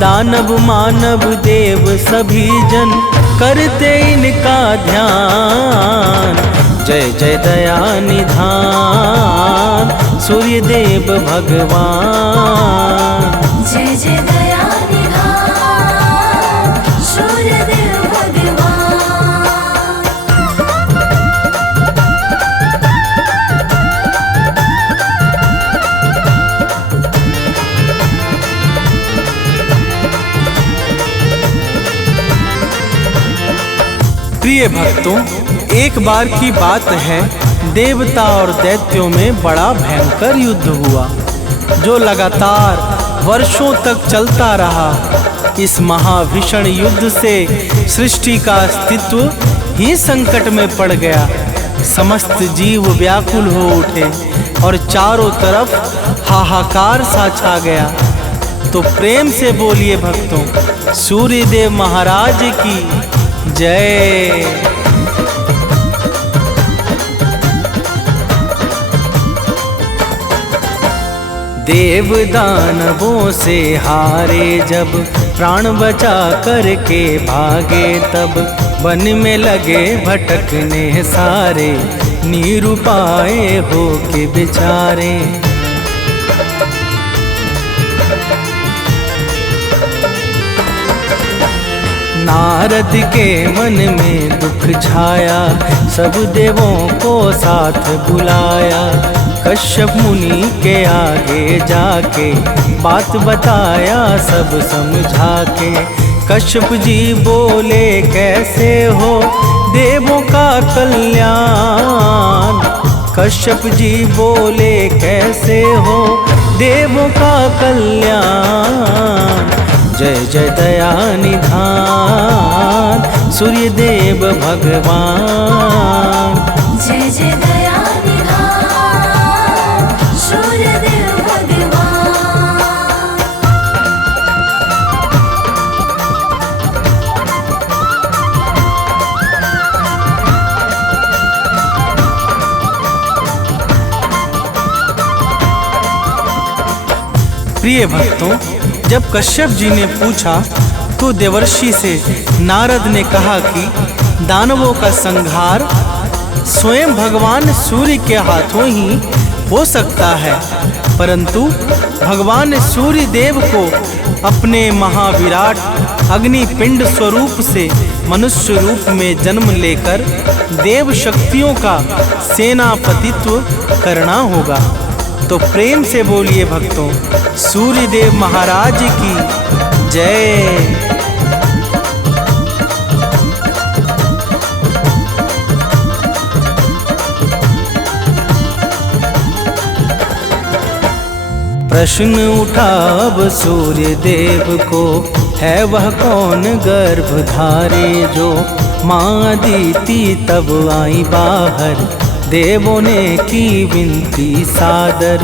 दानव मानव देव सभी जन, करते इनका ध्यान। जय जय दया निधान सूर्यदेव भगवान। जय जय दया निधान सूर्यदेव भगवान। प्रिय भक्तों, एक बार की बात है, देवता और दैत्यों में बड़ा भयंकर युद्ध हुआ, जो लगातार वर्षों तक चलता रहा। इस महाभीषण युद्ध से सृष्टि का अस्तित्व ही संकट में पड़ गया। समस्त जीव व्याकुल हो उठे और चारों तरफ हाहाकार सा छा गया। तो प्रेम से बोलिए भक्तों, सूर्यदेव महाराज की जय। देव दानवों से हारे जब, प्राण बचा करके भागे तब। वन में लगे भटकने सारे, निरुपाय हो के बेचारे। नारद के मन में दुख छाया, सब देवों को साथ बुलाया। कश्यप मुनि के आगे जाके बात बताया सब समझा के। कश्यप जी बोले कैसे हो देवों का कल्याण। कश्यप जी बोले कैसे हो देवों का कल्याण। जय जय दया निधान सूर्य देव भगवान। जय जय दया निधान सूर्य देव भगवान। प्रिय भक्तों, जब कश्यप जी ने पूछा तो देवर्षि से नारद ने कहा कि दानवों का संहार स्वयं भगवान सूर्य के हाथों ही हो सकता है, परंतु भगवान सूर्य देव को अपने महाविराट अग्निपिंड स्वरूप से मनुष्य रूप में जन्म लेकर देव शक्तियों का सेनापतित्व करना होगा। तो प्रेम से बोलिए भक्तों, सूर्य देव महाराज की जय। प्रश्न उठा अब सूर्य देव को, है वह कौन गर्भ धारे जो। माँ अदिति तब आई बाहर, देवों ने की विनती सादर।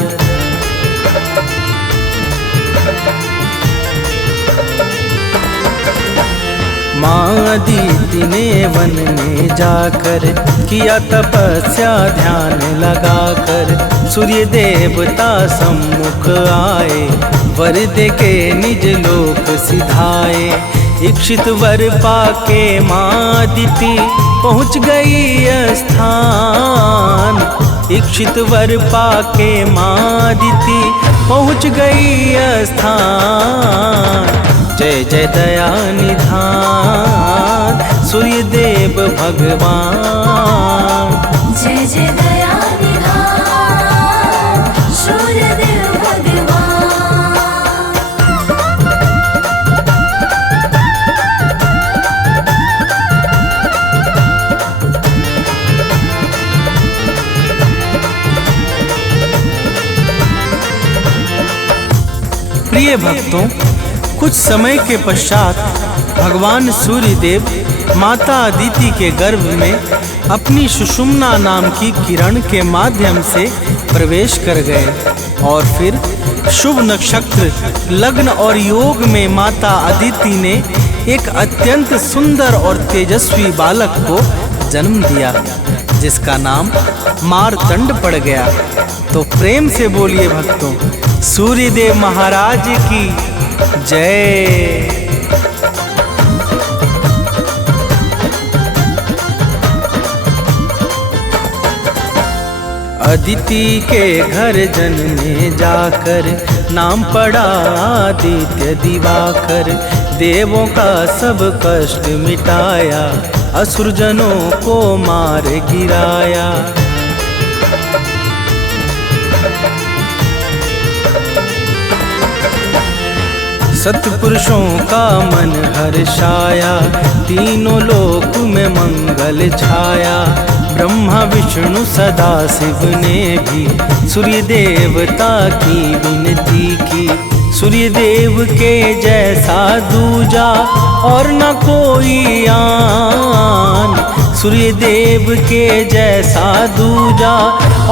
माँ अदिति ने वन में जाकर किया तपस्या ध्यान लगाकर। सूर्य देवता सम्मुख आए, वर दे के निज लोक सिधाए। इच्छित वर पाके माँ अदिति पहुँच गई स्थान। इच्छित वर पाके माँ अदिति पहुँच गई स्थान। जय जय दया निधान सूर्य देव भगवान। जय जय दया निधान सूर्य देव भगवान। प्रिय भक्तों, कुछ समय के पश्चात भगवान सूर्य देव माता अदिति के गर्भ में अपनी सुषुम्ना नाम की किरण के माध्यम से प्रवेश कर गए और फिर शुभ नक्षत्र लग्न और योग में माता अदिति ने एक अत्यंत सुंदर और तेजस्वी बालक को जन्म दिया, जिसका नाम मार्तंड पड़ गया। तो प्रेम से बोलिए भक्तों, सूर्य देव महाराज की जय। अदिति के घर जन्मे जाकर नाम पड़ा आदित्य दिवाकर। देवों का सब कष्ट मिटाया, असुर जनों को मार गिराया। सत्पुरुषों का मन हर्षाया, तीनों लोक में मंगल छाया। ब्रह्मा विष्णु सदा शिव ने भी सूर्य देवता की विनती की। सूर्य देव के जैसा दूजा और न कोई आन। सूर्य देव के जैसा दूजा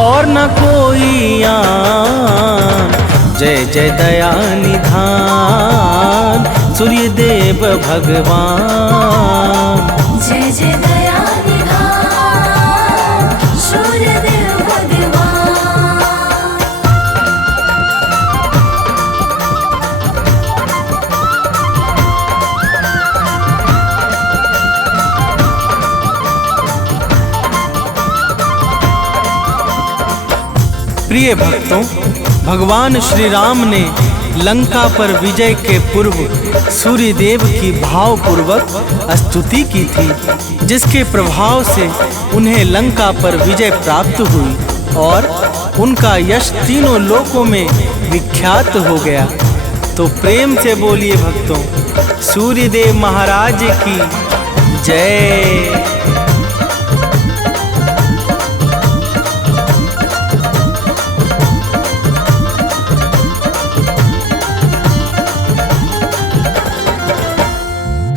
और न कोई आन। जय जय दया निधान सूर्य देव भगवान। जय जय दया निधान सूर्य देव भगवान। प्रिय भक्तों, भगवान श्री राम ने लंका पर विजय के पूर्व सूर्य देव की भावपूर्वक स्तुति की थी, जिसके प्रभाव से उन्हें लंका पर विजय प्राप्त हुई और उनका यश तीनों लोकों में विख्यात हो गया। तो प्रेम से बोलिए भक्तों, सूर्य देव महाराज की जय।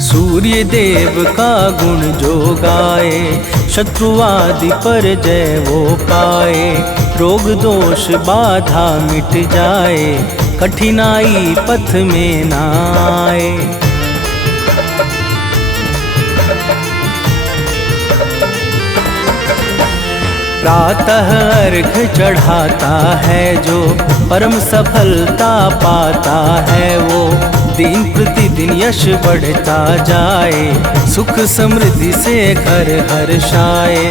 सूर्य देव का गुण जो गाए, शत्रु आदि पर जय वो पाए। रोग दोष बाधा मिट जाए, कठिनाई पथ में ना आए। प्रातः अर्घ चढ़ाता है जो, परम सफलता पाता है वो। दिन प्रतिदिन यश बढ़ता जाए, सुख समृद्धि से घर हर्षाए।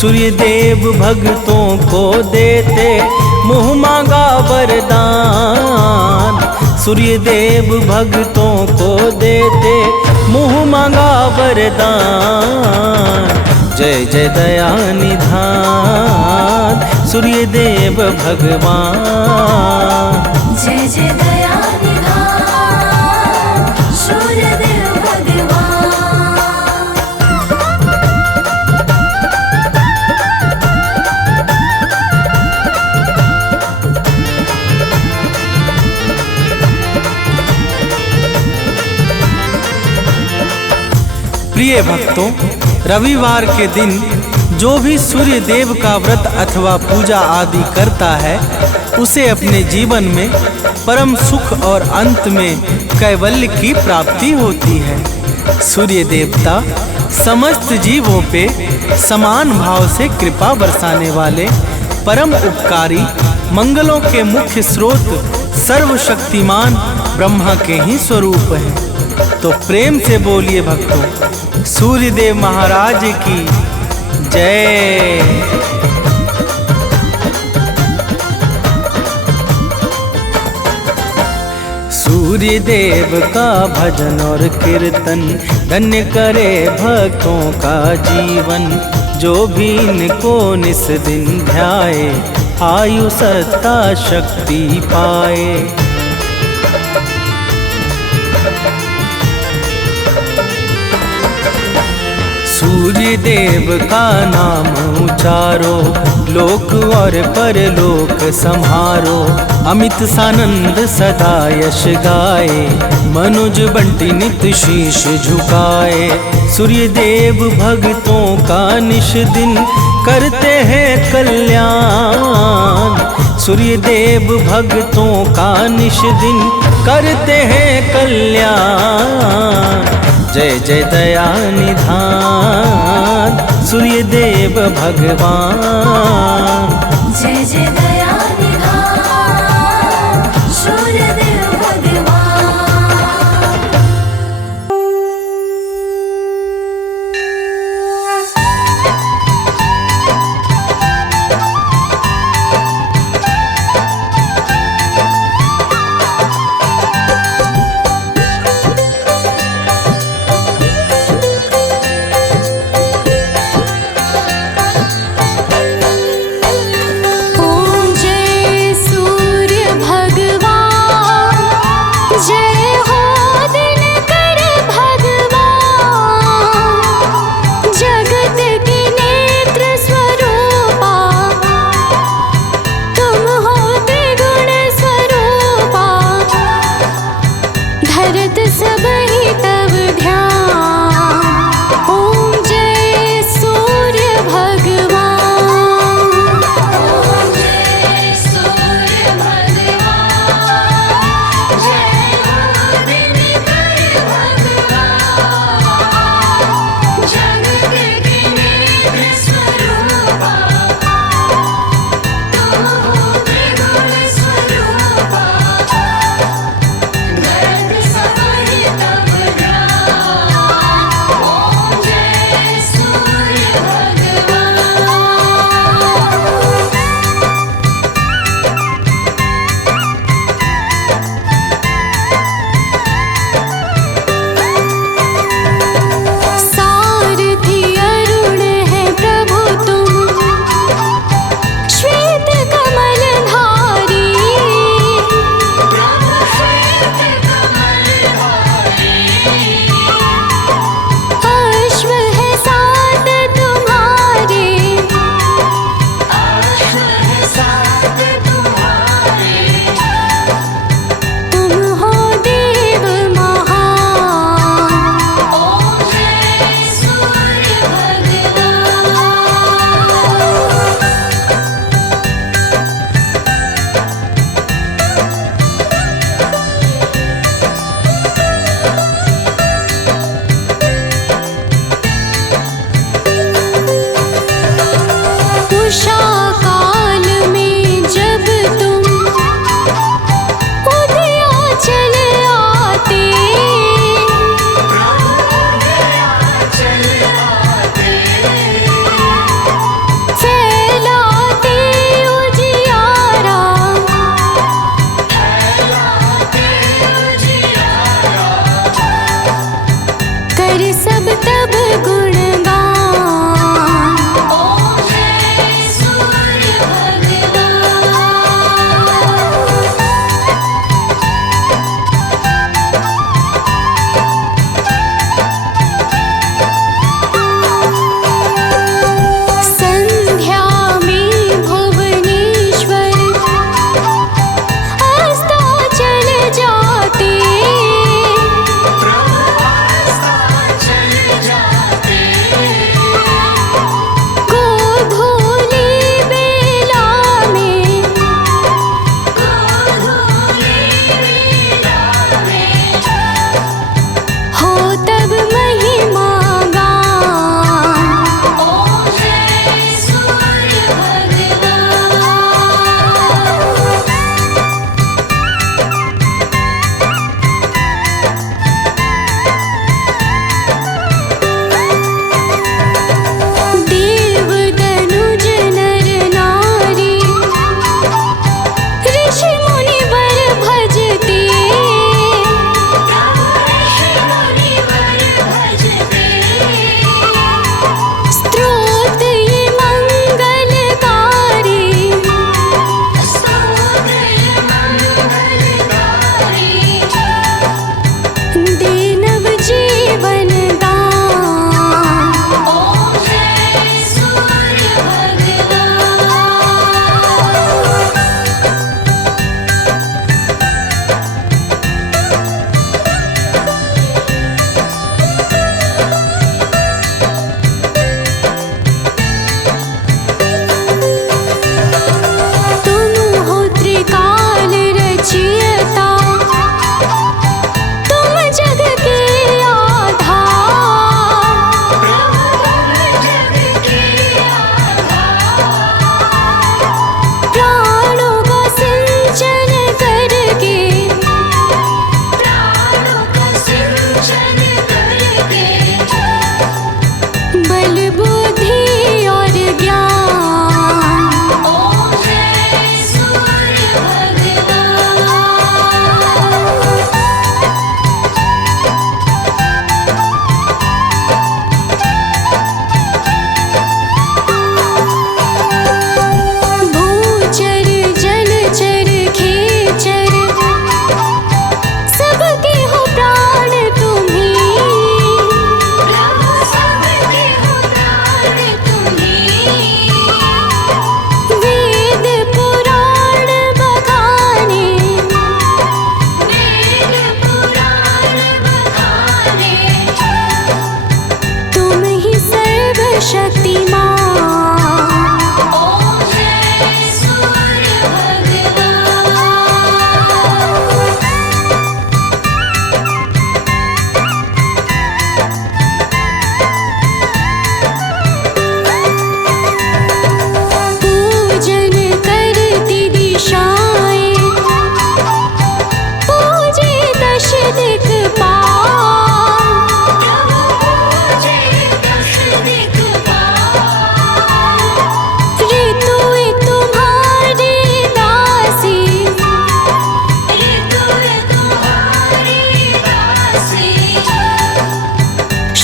सूर्य देव भक्तों को देते मुँह मांगा वरदान। सूर्य देव भक्तों को देते मुँह मांगा वरदान। जय जय दया निधान सूर्य देव भगवान। जय जय दया निधान सूर्य देव भगवान। प्रिय भक्तों, रविवार के दिन जो भी सूर्य देव का व्रत अथवा पूजा आदि करता है, उसे अपने जीवन में परम सुख और अंत में कैवल्य की प्राप्ति होती है। सूर्य देवता समस्त जीवों पे समान भाव से कृपा बरसाने वाले परम उपकारी, मंगलों के मुख्य स्रोत, सर्वशक्तिमान ब्रह्मा के ही स्वरूप हैं। तो प्रेम से बोलिए भक्तों, सूर्य देव महाराज की जय। सूर्य देव का भजन और कीर्तन धन्य करे भक्तों का जीवन। जो भी इनको निस दिन ध्याए, आयु सत्ता शक्ति पाए। सूर्य देव का नाम उचारो, लोक और परलोक संहारो। अमित सानंद सदा यश गाए, मनुज बंटी नित शीश झुकाए। सूर्य देव भक्तों का निश दिन करते हैं कल्याण। सूर्य देव भक्तों का निश दिन करते हैं कल्याण। जय जय दया निधान सूर्य देव भगवान। जय जय दया निधान सूर्य देव भगवान। ॐ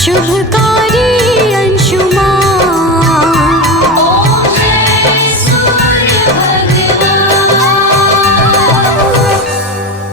शुभ का